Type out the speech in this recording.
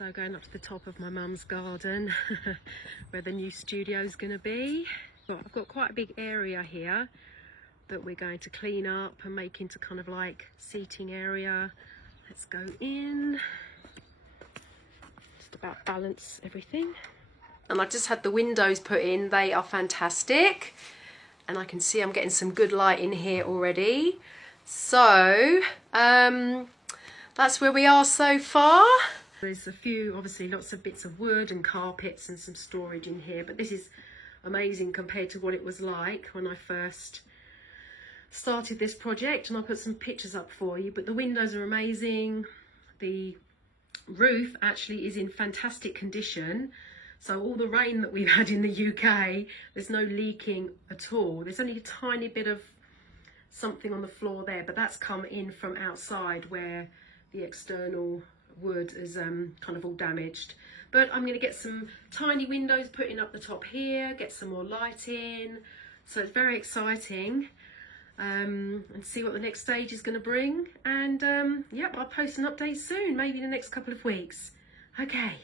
So going up to the top of my mum's garden where the new studio is going to be. I've got quite a big area here that we're going to clean up and make into kind of like seating area. Let's go in. Just about balance everything. And I've just had the windows put in. They are fantastic. And I can see I'm getting some good light in here already. So that's where we are so far. There's a few, obviously lots of bits of wood and carpets and some storage in here, but this is amazing compared to what it was like when I first started this project. And I'll put some pictures up for you, but the windows are amazing. The roof actually is in fantastic condition. So all the rain that we've had in the UK, there's no leaking at all. There's only a tiny bit of something on the floor there, but that's come in from outside where the external wood is kind of all damaged. But I'm going to get some tiny windows putting up the top here, get some more light in. So it's very exciting, and see what the next stage is going to bring. And yep, I'll post an update soon, maybe in the next couple of weeks. Okay.